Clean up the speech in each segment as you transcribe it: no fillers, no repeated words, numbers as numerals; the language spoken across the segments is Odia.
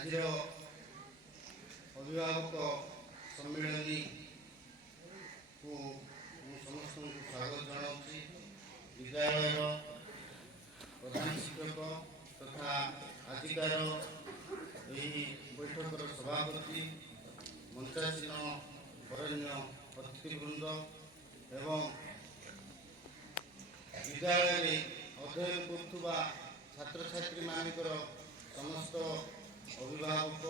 ଆଜିର ଅଭିଭାବକ ସମ୍ମିଳନୀକୁ ମୁଁ ସମସ୍ତଙ୍କୁ ସ୍ୱାଗତ ଜଣାଉଛି। ବିଦ୍ୟାଳୟର ପ୍ରଧାନ ଶିକ୍ଷକ ତଥା ଆଜିକାର ଏହି ବୈଠକର ସଭାପତି, ମଞ୍ଚାସୀନ ବରେଣ୍ୟ ଅତିଥିବୃନ୍ଦ ଏବଂ ବିଦ୍ୟାଳୟରେ ଅଧ୍ୟୟନ କରୁଥିବା ଛାତ୍ରଛାତ୍ରୀମାନଙ୍କର ସମସ୍ତ ଅଭିଭାବକ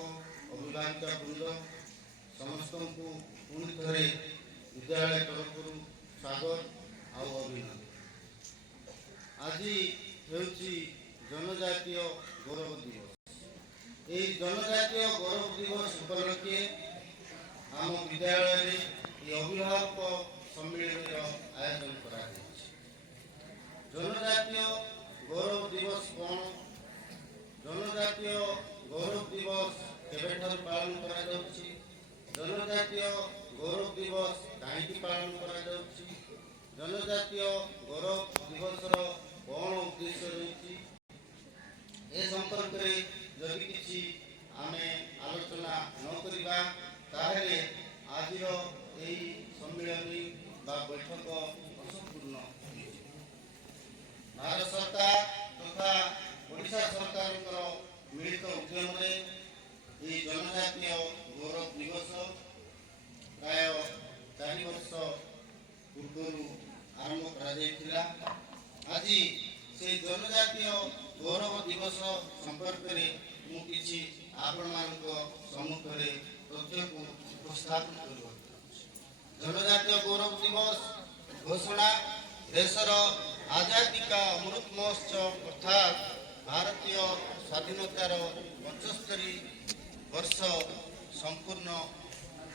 ଅଭିଭାବିକା ବୃନ୍ଦ ସମସ୍ତଙ୍କୁ ପୁଣି ଥରେ ବିଦ୍ୟାଳୟ ତରଫରୁ ସ୍ୱାଗତ ଆଉ ଅଭିନନ୍ଦନ। ଆଜି ହେଉଛି ଜନଜାତୀୟ ଗୌରବ ଦିବସ। ଏହି ଜନଜାତୀୟ ଗୌରବ ଦିବସ ଉପଲକ୍ଷେ ଆମ ବିଦ୍ୟାଳୟରେ ଏହି ଅଭିଭାବକ ସମ୍ମିଳନୀର ଆୟୋଜନ କରାଯାଇଛି। ଜନଜାତୀୟ ଗୌରବ ଦିବସ କ'ଣ? ଜନଜାତୀୟ ଗୌରବ ଦିବସ କେବେଠାରୁ ପାଳନ କରାଯାଉଛି? ଜନଜାତୀୟ ଗୌରବ ଦିବସ କାହିଁକି ପାଳନ କରାଯାଉଛି? ଜନଜାତୀୟ ଗୌରବ ଦିବସର କ'ଣ ଉଦ୍ଦେଶ୍ୟ ରହିଛି? ଏ ସମ୍ପର୍କରେ ଯଦି କିଛି ଆମେ ଆଲୋଚନା ନ କରିବା ତାହେଲେ ଆଜିର ଏହି ସମ୍ମିଳନୀ ବା ବୈଠକ ଅସମ୍ପୂର୍ଣ୍ଣ ହୋଇଯିବ। ଭାରତ ସରକାର ତଥା ଓଡ଼ିଶା ସରକାରଙ୍କର ମିଳିତ ଉଦ୍ୟମରେ ଏହି ଜନଜାତୀୟ ଗୌରବ ଦିବସ ପ୍ରାୟ 4 ବର୍ଷ ପୂର୍ବରୁ ଆରମ୍ଭ କରାଯାଇଥିଲା। ଆଜି ସେହି ଜନଜାତୀୟ ଗୌରବ ଦିବସ ସମ୍ପର୍କରେ ମୁଁ କିଛି ଆପଣମାନଙ୍କ ସମ୍ମୁଖରେ ତଥ୍ୟକୁ ଉପସ୍ଥାପନ କରିବାକୁ ଚାହୁଁଛି। ଜନଜାତୀୟ ଗୌରବ ଦିବସ ଘୋଷଣା ଦେଶର ଆଜାଦୀ କା ଅମୃତ ମହୋତ୍ସବ ଅର୍ଥାତ୍ ଭାରତୀୟ ସ୍ୱାଧୀନତାର 75 ବର୍ଷ ସମ୍ପୂର୍ଣ୍ଣ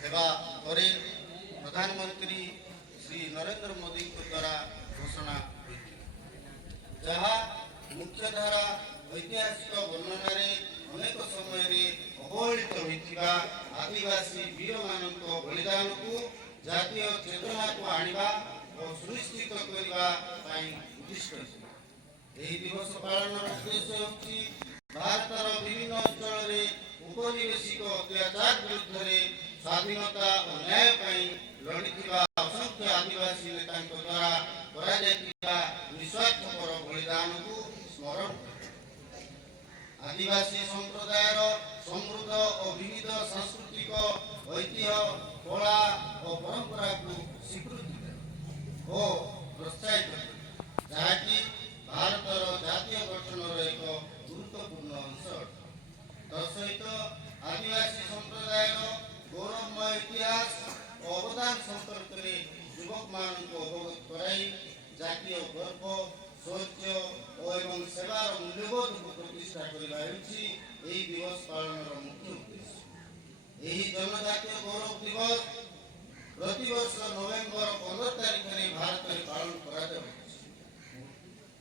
ହେବା ପରେ ପ୍ରଧାନମନ୍ତ୍ରୀ ଶ୍ରୀ ନରେନ୍ଦ୍ର ମୋଦିଙ୍କ ଦ୍ୱାରା ଘୋଷଣା ହୋଇଥିଲା, ଯାହା ମୁଖ୍ୟଧାରା ଐତିହାସିକ ବର୍ଣ୍ଣନାରେ ଅନେକ ସମୟରେ ଅବହେଳିତ ହୋଇଥିବା ଆଦିବାସୀ ବୀରମାନଙ୍କ ବଳିଦାନକୁ ଜାତୀୟ ଚେତନାକୁ ଆଣିବା ଓ ସୁନିଶ୍ଚିତ କରିବା ପାଇଁ ଉଦ୍ଦିଷ୍ଟ ଥିଲା। ଏହି ଦିବସ ପାଳନର ଉଦ୍ଦେଶ୍ୟ ହେଉଛି ଭାରତର ବିଭିନ୍ନ ଅଞ୍ଚଳରେ ଉପନିବେଶିକ ଅତ୍ୟାଚାର ବିରୁଦ୍ଧରେ ସ୍ୱାଧୀନତା ଓ ନ୍ୟାୟ ପାଇଁ ଲଢ଼ିଥିବା ଅସଂଖ୍ୟ ଆଦିବାସୀ ନେତାଙ୍କ ଦ୍ୱାରା କରାଯାଇଥିବା ନିଃସ୍ୱାର୍ଥପର ବଳିଦାନକୁ ସ୍ମରଣ କରିବା। ଆଦିବାସୀ ସମ୍ପ୍ରଦାୟର ସମୃଦ୍ଧ ଓ ବିବିଧ ସାଂସ୍କୃତିକ ଐତିହ୍ୟ, କଳା ଓ ପରମ୍ପରାକୁ ସ୍ୱୀକୃତି ଦେବା ଓ ପ୍ରୋତ୍ସାହିତ କରିବା, ଯାହାକି ଭାରତର ଜାତୀୟ ଗଠନର ଏକ ଗୁରୁତ୍ୱପୂର୍ଣ୍ଣ ଅଂଶ ଅଟେ। ତତ୍ସହିତ ଆଦିବାସୀ ସମ୍ପ୍ରଦାୟର ଗୌରବମୟ ଇତିହାସ ଓ ଅବଦାନ ସମ୍ପର୍କରେ ଯୁବକମାନଙ୍କୁ ଅବଗତ କରାଇ ଜାତୀୟ ଗର୍ବ, ଶୌର୍ଯ୍ୟ ଓ ଏବଂ ସେବାର ମୂଲ୍ୟବୋଧକୁ ପ୍ରତିଷ୍ଠା କରିବା ହେଉଛି ଏହି ଦିବସ ପାଳନର ମୁଖ୍ୟ ଉଦ୍ଦେଶ୍ୟ। ଏହି ଜନଜାତୀୟ ଗୌରବ ଦିବସ ପ୍ରତିବର୍ଷ ନଭେମ୍ବର 15 ତାରିଖରେ ଭାରତରେ ପାଳନ କରାଯାଉଛି।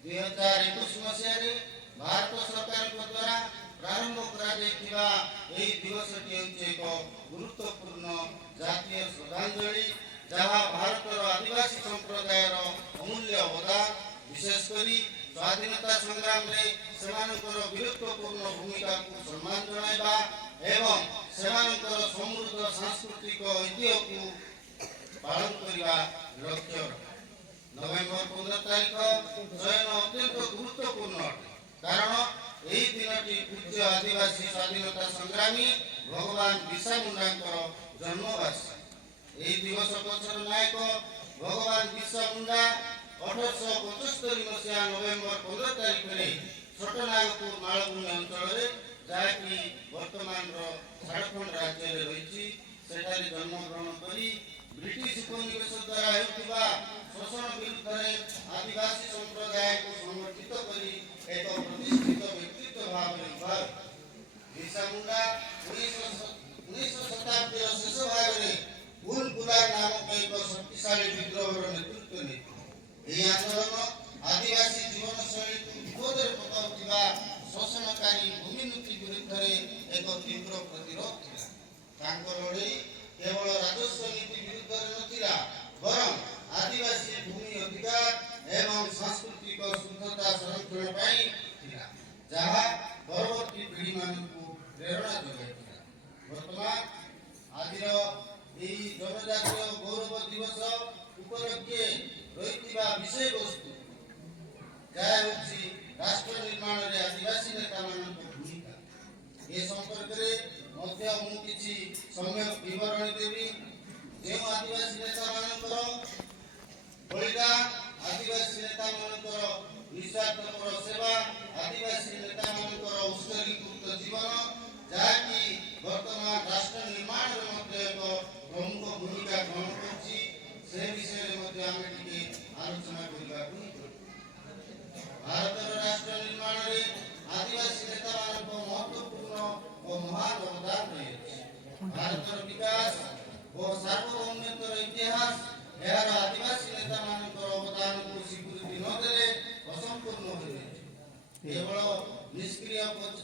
2021 ମସିହାରେ ଭାରତ ସରକାରଙ୍କ ଦ୍ୱାରା ପ୍ରାରମ୍ଭ କରାଯାଇଥିବା ଏହି ଦିବସଟି ହେଉଛି ଏକ ଗୁରୁତ୍ୱପୂର୍ଣ୍ଣ ଜାତୀୟ ଶ୍ରଦ୍ଧାଞ୍ଜଳି, ଯାହା ଭାରତର ଆଦିବାସୀ ସମ୍ପ୍ରଦାୟର ଅମୂଲ୍ୟ ଅବଦାନ, ବିଶେଷ କରି ସ୍ୱାଧୀନତା ସଂଗ୍ରାମରେ ସେମାନଙ୍କର ବୀରତ୍ୱପୂର୍ଣ୍ଣ ଭୂମିକାକୁ ସମ୍ମାନ ଜଣାଇବା ଏବଂ ସେମାନଙ୍କର ସମୃଦ୍ଧ ସାଂସ୍କୃତିକ ଐତିହ୍ୟକୁ ପାଳନ କରିବା ଲକ୍ଷ୍ୟ ରଖେ। ନଭେମ୍ବର 15 ତାରିଖ ଚୟନ ଅତ୍ୟନ୍ତ ଗୁରୁତ୍ୱପୂର୍ଣ୍ଣ ଅଟେ, କାରଣ ଏହି ଦିନଟି ପୂଜ୍ୟ ଆଦିବାସୀ ସ୍ୱାଧୀନତା ସଂଗ୍ରାମୀ ଭଗବାନ ବିର୍ସା ମୁଣ୍ଡାଙ୍କର ଜନ୍ମବାର୍ଷିକୀ। ଏହି ଦିବସ ପଛର ନାୟକ ଭଗବାନ ବିର୍ସା ମୁଣ୍ଡା 1875 ମସିହା ନଭେମ୍ବର 15 ତାରିଖରେ ଛୋଟନାଗପୁର ମାଳଭୂମି ଅଞ୍ଚଳରେ, ଯାହାକି ବର୍ତ୍ତମାନର ଝାଡ଼ଖଣ୍ଡ ରାଜ୍ୟରେ ରହିଛି, ସେଠାରେ ଜନ୍ମଗ୍ରହଣ କରି ବ୍ରିଟିଶ ଉପନିବେଶ ଦ୍ୱାରା ହେଉଥିବା ଶୋଷଣ ବିରୁଦ୍ଧରେ ଆଦିବାସୀ ସମ୍ପ୍ରଦାୟକୁ ସଂଗଠିତ କରି ଏକ ପ୍ରତିଷ୍ଠିତ ବ୍ୟକ୍ତିତ୍ୱ ଭାବରେ ଉଭା। ବିର୍ସା ମୁଣ୍ଡା 19 ଶତାବ୍ଦୀର ଶେଷ ଭାଗରେ ଫୁଲ ଫୁଲାର ନାମକ ଏକ ଶକ୍ତିଶାଳୀ ବିଦ୍ରୋହର ନେତୃତ୍ୱ ନେଇଥିଲେ। ଏହି ଆନ୍ଦୋଳନ ଆଦିବାସୀ ଜୀବନଶୈଳୀକୁ ବିପଦରେ ପକାଉଥିବା ଶୋଷଣକାରୀ ଭୂମିନୀତି ବିରୁଦ୍ଧରେ ଏକ ତୀବ୍ର ପ୍ରତିରୋଧ ଥିଲା। ତାଙ୍କ ଲଢ଼େଇ କେବଳ ରାଜସ୍ୱ ନୀତି ବିରୁଦ୍ଧରେ ନଥିଲା, ବରଂ ଆଦିବାସୀ ଭୂମି ଅଧିକାର ଏବଂ ସାଂସ୍କୃତିକ ଶୁଦ୍ଧତା ସଂରକ୍ଷଣ ପାଇଁ ଥିଲା, ଯାହା ପରବର୍ତ୍ତୀ ପିଢ଼ିମାନଙ୍କୁ ପ୍ରେରଣା ଯୋଗାଇଥିଲା। ବର୍ତ୍ତମାନ ଆଜିର ଏହି ଜନଜାତୀୟ ଗୌରବ ଦିବସ ଉପଲକ୍ଷେ ରହିଥିବା ବିଷୟବସ୍ତୁ ଯାହା ହେଉଛି ରାଷ୍ଟ୍ର ନିର୍ମାଣରେ ଆଦିବାସୀ ନେତାମାନଙ୍କ ଭୂମିକା। ଏ ସମ୍ପର୍କରେ ମଧ୍ୟ ମୁଁ କିଛି ସମ୍ୟକ ବିବରଣୀ ଦେବି। ଯେଉଁ ଆଦିବାସୀ ନେତାମାନଙ୍କର ବଳିଦାନ, ଆଦିବାସୀ ନେତାମାନଙ୍କର ନିଃସ୍ୱାର୍ଥପର ସେବା, ଆଦିବାସୀ ନେତାମାନଙ୍କର ଉତ୍ସର୍ଗୀକୃତ ଜୀବନ, ଯାହାକି ବର୍ତ୍ତମାନ ରାଷ୍ଟ୍ର ନିର୍ମାଣରେ ମଧ୍ୟ ଏକ ପ୍ରମୁଖ ଭୂମିକା ଗ୍ରହଣ କରୁଛି, ସେ ବିଷୟରେ ମଧ୍ୟ ଆମେ ଟିକେ ଆଲୋଚନା କରିବାକୁ ହିଁ ପଡ଼ିବ। ଭାରତର ରାଷ୍ଟ୍ର ନିର୍ମାଣରେ ଆଦିବାସୀ ନେତାମାନଙ୍କ ମହତ୍ୱପୂର୍ଣ୍ଣ ଓ ମହାନ ଅବଦାନ ରହିଛି। ଭାରତର ବିକାଶ ଓ ସାର୍ବଭୌମତ୍ୱର ଇତିହାସ ଏହାର ଆଦିବାସୀ ନେତାମାନଙ୍କର ଅବଦାନକୁ ସ୍ୱୀକୃତି ନ ଦେଲେ ଅସମ୍ପୂର୍ଣ୍ଣ ହୋଇରହିଛି। କେବଳ ନିଷ୍କ୍ରିୟ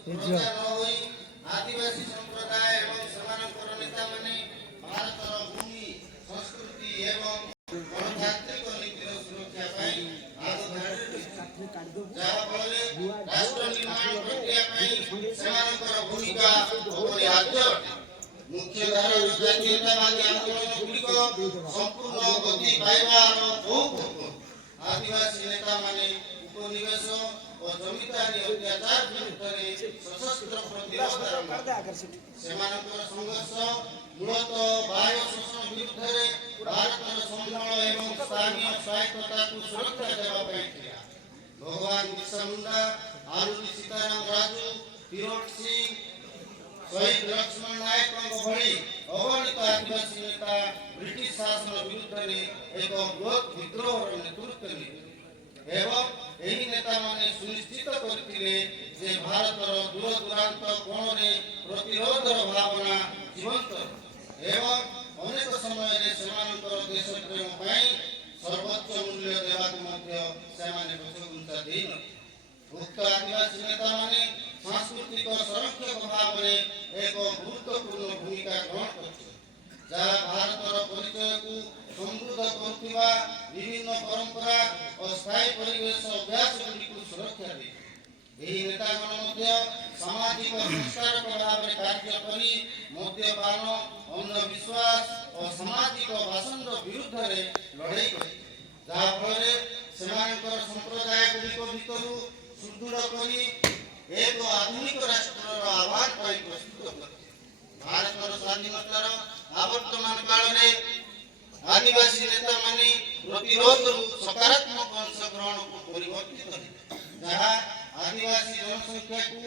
ପ୍ରଜା ନ ହୋଇ ଆଦିବାସୀ ସମ୍ପ୍ରଦାୟ ଏବଂ ସେମାନଙ୍କର ନେତାମାନେ ଭାରତର ଭୂମି, ସଂସ୍କୃତି ଏବଂ ଗଣତାନ୍ତ୍ରିକ ନୀତିର ସୁରକ୍ଷା ପାଇଁ ଆଗଧାଡ଼ିରେ ରହିଛନ୍ତି। ଯାହାଫଳରେ ରାଷ୍ଟ୍ର ନିର୍ମାଣ ପ୍ରକ୍ରିୟା ପାଇଁ ସେମାନଙ୍କର ଭୂମିକା ଅପରିହାର୍ଯ୍ୟ ଅଟେ। ମୁଖ୍ୟଧାରାର ଜାତୀୟତାବାଦୀ ଆନ୍ଦୋଳନ ଗୁଡ଼ିକ ସମ୍ପୂର୍ଣ୍ଣ ଗତି ପାଇବାର ବହୁ ପୂର୍ବରୁ ଆଦିବାସୀ ନେତାମାନେ ଉପନିବେଶ ଓ ଜମିଦାରୀ ଅତ୍ୟାଚାର ବିରୁଦ୍ଧରେ ସଶସ୍ତ୍ର ପ୍ରତିରୋଧ ଆରମ୍ଭ କଲେ। ସେମାନଙ୍କର ସଂଘର୍ଷ ମୂଳତଃ ବାହ୍ୟ ଶୋଷଣ ବିରୁଦ୍ଧରେ ଭାରତର ସମ୍ବଳ ଏବଂ ସ୍ଥାନୀୟ ସ୍ୱାୟତ୍ତତାକୁ ସୁରକ୍ଷା ଦେବା ପାଇଁ ଥିଲା। ଭଗବାନ ବିର୍ସା ମୁଣ୍ଡା, ଆଲୁରି ସୀତାରାମ ରାଜୁ, ତିରୋଟ ସିଂ, ଶହୀଦ ଲକ୍ଷ୍ମଣ ନାୟକଙ୍କ ଭଳି ଅଗଣିତ ଆଦିବାସୀ ନେତା ବ୍ରିଟିଶ ଶାସନ ବିରୁଦ୍ଧରେ ଏକ ବୃହତ୍ ବିଦ୍ରୋହର ନେତୃତ୍ୱ ନେଇଥିଲେ ଏବଂ ଏହି ନେତାମାନେ ସୁନିଶ୍ଚିତ କରିଥିଲେ ଯେ ଭାରତର ଦୂରଦୂରାନ୍ତ କୋଣରେ ପ୍ରତିରୋଧର ଭାବନା ଜୀବନ୍ତ ଏବଂ ଅନେକ ସମୟରେ ସେମାନଙ୍କର ଦେଶପ୍ରେମ ପାଇଁ ସର୍ବୋଚ୍ଚ ମୂଲ୍ୟ ଦେବାକୁ ମଧ୍ୟ ସେମାନେ ପଛଘୁଞ୍ଚା ଦେଇନଥିଲେ। ଉକ୍ତ ଆଦିବାସୀ ନେତାମାନେ ସାଂସ୍କୃତିକ ସଂରକ୍ଷକ ଭାବରେ ଏକ ଗୁରୁତ୍ୱପୂର୍ଣ୍ଣ ଭୂମିକା ଗ୍ରହଣ କରିଛନ୍ତି, ଯାହା ଭାରତର ପରିଚୟକୁ ସମୃଦ୍ଧ କରୁଥିବା ବିଭିନ୍ନ ପରମ୍ପରା ଓ ସ୍ଥାୟୀ ପରିବେଶ ଅଭ୍ୟାସ ଗୁଡ଼ିକୁ ସୁରକ୍ଷା ଦେଇଥିଲେ। ଏହି ନେତାଗଣ ମଧ୍ୟ ସାମାଜିକ ସଂସ୍କାରକ ଭାବରେ କାର୍ଯ୍ୟ କରି ମଦ୍ୟପାନ, ଅନ୍ଧବିଶ୍ୱାସ ଓ ସାମାଜିକ ବାସନ୍ଦ ବିରୁଦ୍ଧରେ ଲଢ଼େଇ କରିଥିଲେ, ଯାହାଫଳରେ ସେମାନଙ୍କର ସମ୍ପ୍ରଦାୟ ଗୁଡ଼ିକ ଭିତରୁ ସୁଦୃଢ଼ କରି ଏକ ଆଧୁନିକ ରାଷ୍ଟ୍ରର ଆହ୍ୱାନ ପାଇଁ ପ୍ରସ୍ତୁତ କରିଥିଲେ। ଭାରତର ସ୍ୱାଧୀନତାର ଆବର୍ତ୍ତମାନ କାଳରେ ଆଦିବାସୀ ନେତାମାନେ ପ୍ରତିରୋଧରୁ ସକାରାତ୍ମକ ଅଂଶଗ୍ରହଣକୁ ପରିବର୍ତ୍ତିତ ହେଲେ, ଯାହା ଆଦିବାସୀ ଜନସଂଖ୍ୟାକୁ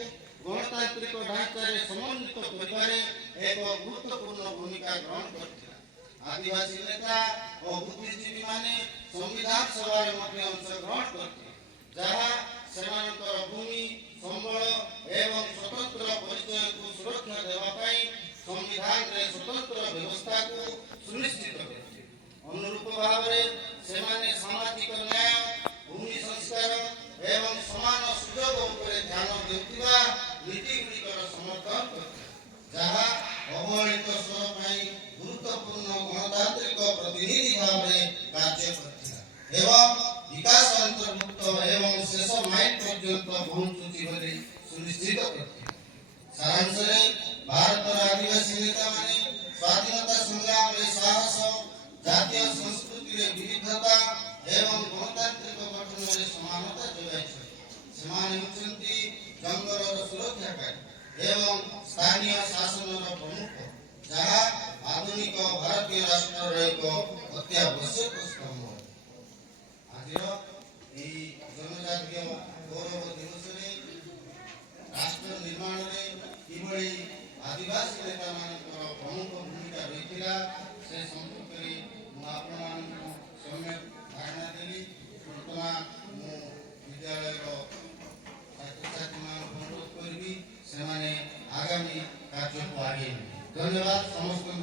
ଗଣତାନ୍ତ୍ରିକ ଢାଞ୍ଚାରେ ସମନ୍ୱିତ କରିବାରେ ଏକ ଗୁରୁତ୍ୱପୂର୍ଣ୍ଣ ଭୂମିକା ଗ୍ରହଣ କରିଥିଲା। ଆଦିବାସୀ ନେତା ଓ ବୁଦ୍ଧିଜୀବୀମାନେ ସମ୍ବିଧାନ ସଭାରେ ମଧ୍ୟ ଅଂଶଗ୍ରହଣ କରିଥିଲେ, ଯାହା ସେମାନଙ୍କର ଭୂମି, ସମ୍ବଳ ଏବଂ ସ୍ୱତନ୍ତ୍ର ପରିଚୟକୁ ସୁରକ୍ଷା ଦେବା ପାଇଁ ସମ୍ବିଧାନରେ ସ୍ୱତନ୍ତ୍ର ବ୍ୟବସ୍ଥାକୁ ସୁନିଶ୍ଚିତ କରିଥିଲେ। ଅନୁରୂପ ଭାବରେ ସେମାନେ ସାମାଜିକ ନ୍ୟାୟ, ଭୂମି ସଂସ୍କାର ଏବଂ ସମାନ ସୁଯୋଗ ଉପରେ ଧ୍ୟାନ ଦେଉଥିବା ନୀତିଗୁଡ଼ିକର ସମର୍ଥନ କରିଥିଲେ, ଯାହା ଅବହେଳିତ ସ୍ୱର ପାଇଁ ଗୁରୁତ୍ୱପୂର୍ଣ୍ଣ ଗଣତାନ୍ତ୍ରିକ ପ୍ରତିନିଧି ଭାବରେ କାର୍ଯ୍ୟ କରିଥିଲା ଏବଂ ବିକାଶ ଅନ୍ତର୍ଭୁକ୍ତ ଏବଂ ଶେଷ ମାଇଲ ପର୍ଯ୍ୟନ୍ତ ପହଞ୍ଚୁଛି ବୋଲି ସୁନିଶ୍ଚିତ କରିଥିଲା। ସାରାଂଶରେ ଭାରତର ଆଦିବାସୀ ନେତାମାନେ ସ୍ୱାଧୀନତା ସଂଗ୍ରାମରେ ସାହସ, ଜାତୀୟ ସଂସ୍କୃତିରେ ବିବିଧତା ଏବଂ ଗଣତାନ୍ତ୍ରିକ ଗଠନରେ ସମାନତା ଯୋଗାଇଛନ୍ତି। ସେମାନେ ହେଉଛନ୍ତି ଜଙ୍ଗଲର ସୁରକ୍ଷାକାରୀ ଏବଂ ସ୍ଥାନୀୟ ଶାସନର ପ୍ରମୁଖ, ଯାହା ଆଧୁନିକ ଭାରତୀୟ ରାଷ୍ଟ୍ରର ଏକ ଅତ୍ୟାବଶ୍ୟକ ସ୍ତମ୍ଭ। ଆଜିର ଏହି ଜନଜାତୀୟ ଗୌରବ ଦିବସରେ ରାଷ୍ଟ୍ର ନିର୍ମାଣରେ କିଭଳି ଆଦିବାସୀ ନେତାମାନଙ୍କର ପ୍ରମୁଖ ଭୂମିକା ରହିଥିଲା ସେ ସମ୍ପର୍କରେ ମୁଁ ଆପଣମାନଙ୍କୁ ସମ୍ୟକ ଧାରଣା ଦେଲି। ବର୍ତ୍ତମାନ ମୁଁ ବିଦ୍ୟାଳୟର ଛାତ୍ରଛାତ୍ରୀମାନଙ୍କୁ ଅନୁରୋଧ କରିବି ସେମାନେ ଆଗାମୀ କାର୍ଯ୍ୟକୁ ଆଗେଇ ନେବେ। ଧନ୍ୟବାଦ ସମସ୍ତ।